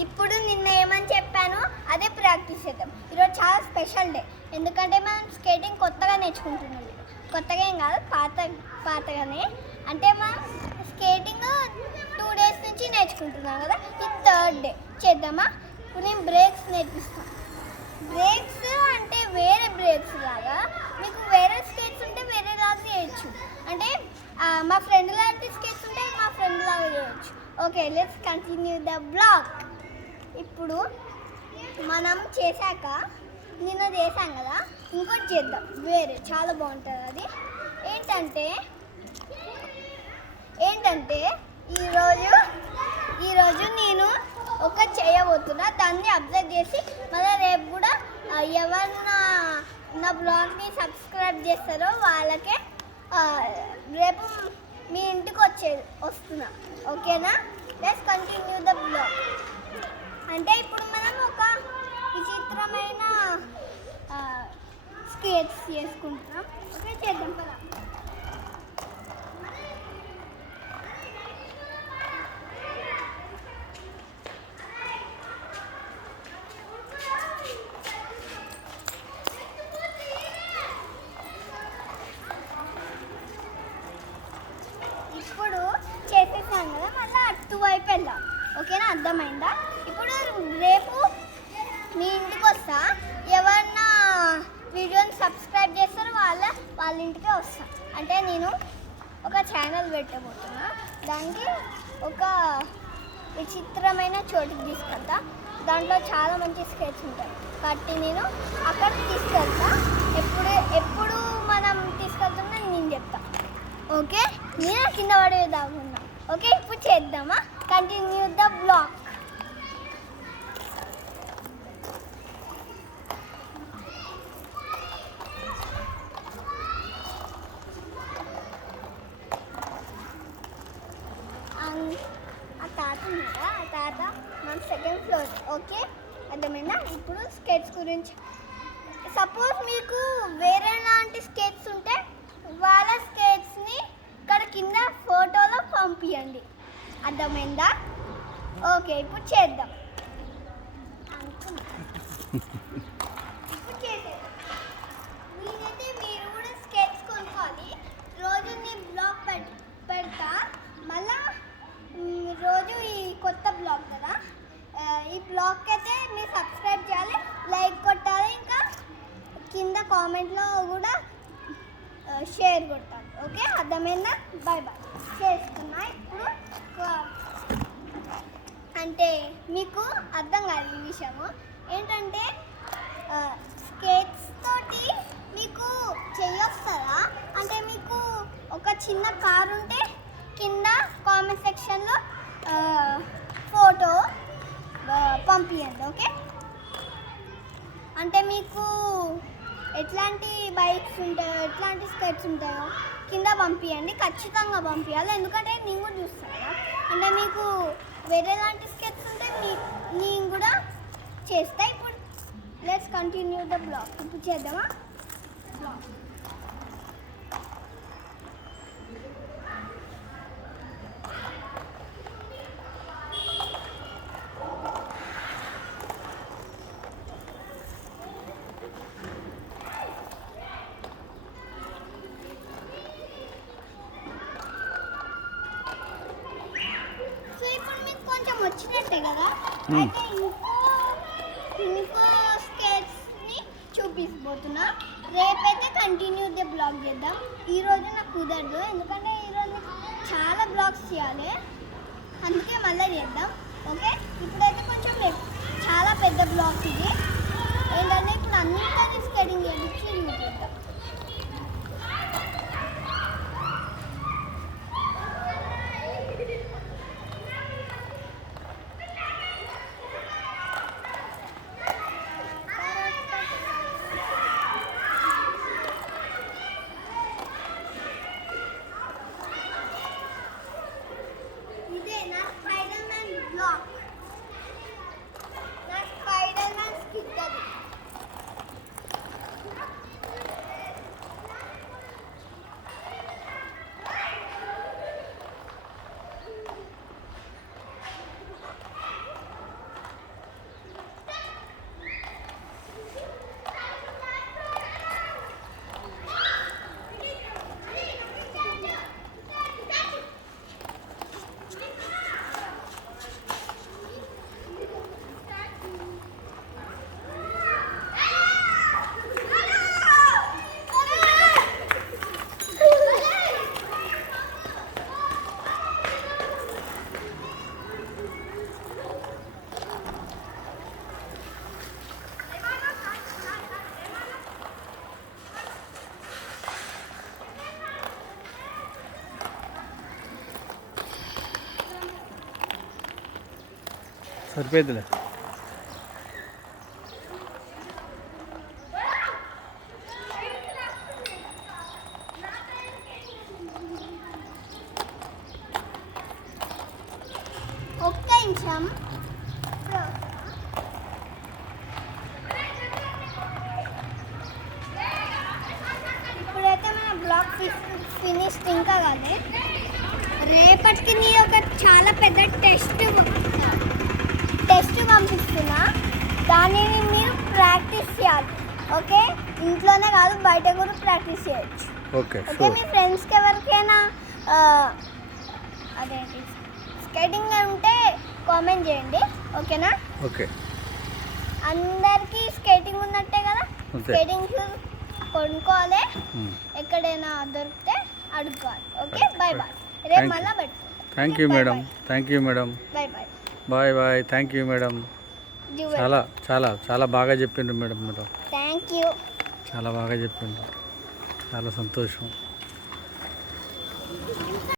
ఇప్పుడు నిన్న ఏమని చెప్పాను అదే ప్రాక్టీస్ చేద్దాం. ఈరోజు చాలా స్పెషల్ డే, ఎందుకంటే మనం స్కేటింగ్ కొత్తగా నేర్చుకుంటున్నాం. కొత్తగా ఏం కాదు, పాతగానే. అంటే మనం స్కేటింగ్ 2 days నుంచి నేర్చుకుంటున్నాం కదా, ఇది 3rd day. చేద్దామా? ఇప్పుడు నేను బ్రేక్స్ నేర్పిస్తాను. బ్రేక్స్ అంటే వేరే బ్రేక్స్ లాగా, మీకు వేరే స్కేట్స్ ఉంటే వేరే లాగా చేయొచ్చు. అంటే మా ఫ్రెండ్ లాంటి స్కేట్స్ ఉంటే మా ఫ్రెండ్ లాగా చేయొచ్చు. Okay, let's continue the blog. ఇప్పుడు మనం చేశాక, నిన్న చేసాం కదా, ఇంకోటి చేద్దాం వేరే, చాలా బాగుంటుంది అది. ఏంటంటే ఈరోజు నేను ఒక చేయబోతున్నా, దాన్ని అబ్జర్వ్ చేసి మళ్ళీ రేపు కూడా ఎవరు నా బ్లాగ్ని సబ్స్క్రైబ్ చేస్తారో వాళ్ళకే రేపు మీ ఇంటికి వస్తున్నా. ఓకేనా? Let's continue the blog. అంటే ఇప్పుడు మనం ఒక విచిత్రమైన స్కేట్స్ చేసుకుంటున్నాం. ఓకే, చేద్దాం కదా. ఇప్పుడు చేసేసాం కదా, మళ్ళీ అటువైపు వెళ్దాం. ఓకేనా? అర్థమైందా? ఇప్పుడు రేపు మీ ఇంటికి వస్తా, ఎవరన్నా వీడియోని సబ్స్క్రైబ్ చేస్తారో వాళ్ళ ఇంటికే వస్తా. అంటే నేను ఒక ఛానల్ పెట్టబోతున్నా, దానికి ఒక విచిత్రమైన చోటుకి తీసుకెళ్తా. దాంట్లో చాలా మంచి స్కెచ్ ఉంటాయి కాబట్టి నేను అక్కడికి తీసుకెళ్తా. ఎప్పుడు మనం తీసుకెళ్తున్నా నేను చెప్తా. ఓకే, నేను కింద పడే దాగున్నా. ఓకే, ఇప్పుడు చేద్దామా? Continue the blog. ఆ తాత మన 2nd floor. ఓకే, అర్థమైందా? ఇప్పుడు స్కెట్స్ గురించి, సపోజ్ మీకు వేరే లాంటి స్కెట్స్ ఉంటే వాళ్ళ స్కెట్స్ని ఇక్కడ కింద ఫోటోలో పంపించండి. అర్థమైందా? ఓకే, ఇప్పుడు చేద్దాం. ఇప్పుడు చేసేద్దాం. నేనైతే మీరు కూడా స్కెట్స్ కొనుక్కోవాలి. రోజు నీ బ్లాగ్ పెడతా. మళ్ళా రోజు ఈ కొత్త బ్లాగ్ కదా, ఈ బ్లాగ్కి అయితే మీరు సబ్స్క్రైబ్ చేయాలి, లైక్ కొట్టాలి, ఇంకా కింద కామెంట్లో కూడా షేర్ కొట్టాలి. ఓకే, అర్థమైందా? Bye bye. చేస్తున్నా ఇప్పుడు. అంటే మీకు అర్థం కాదు ఈ విషయము ఏంటంటే, స్కేట్స్ తోటి మీకు చేయొస్తారా? అంటే మీకు ఒక చిన్న కారు ఉంటే కింద కామెంట్ సెక్షన్లో ఫోటో పంపించండి. ఓకే, అంటే మీకు ఎట్లాంటి బైక్స్ ఉంటాయో, ఎట్లాంటి స్కెట్స్ ఉంటాయో కింద పంపించండి. ఖచ్చితంగా పంపించాలి, ఎందుకంటే నేను కూడా చూస్తాను కదా. అంటే మీకు వేరే లాంటి స్కెట్స్ ఉంటే నేను కూడా చేస్తా. ఇప్పుడు లెట్స్ కంటిన్యూ ద బ్లాగ్. ఇప్పుడు చేద్దామా బ్లాగ్? వచ్చినట్టే కదా, అయితే ఇంకో స్కెచ్ని చూపిస్తున్నా. రేపైతే కంటిన్యూ ద బ్లాగ్ చేద్దాం. ఈరోజు నాకు కుదరదు, ఎందుకంటే ఈరోజు చాలా బ్లాగ్స్ చేయాలి, అందుకే మళ్ళీ చేద్దాం. ఓకే, ఇప్పుడైతే కొంచెం చాలా పెద్ద బ్లాగ్ ఇది. ఏంటంటే ఇప్పుడు అందరినీ స్కేటింగ్ చేయించి చేద్దాం. సరిపోద్దిలే. ఒక్క నిమిషం. ఇప్పుడైతే మన బ్లాగ్ ఫినిష్డ్ ఇంకా కాదు. రేపటికి నీ ఒక చాలా పెద్ద టెస్ట్ పంపిస్తున్నా. దానిని మీరు ప్రాక్టీస్ చేయాలి. ఓకే, ఇంట్లోనే కాదు బయట కూడా ప్రాక్టీస్ చేయొచ్చు. ఓకే, మీ ఫ్రెండ్స్కి ఎవరికైనా అదేంటి స్కేటింగ్ ఉంటే కామెంట్ చేయండి. ఓకేనా? ఓకే. అందరికీ స్కేటింగ్ ఉన్నట్టే కదా, స్కేటింగ్ షూస్ కొనుక్కోవాలి. ఎక్కడైనా దొరికితే అడుక్కోవాలి. Okay, bye bye. రేపు మళ్ళీ పెట్టుకుంటాం. Thank you madam. Thank you madam. Bye bye. Bye bye. Thank you madam. చాలా చాలా చాలా బాగా చెప్పిండ్రు మేడం. మీరు థ్యాంక్ యూ. చాలా బాగా చెప్పిండ్రు. చాలా సంతోషం.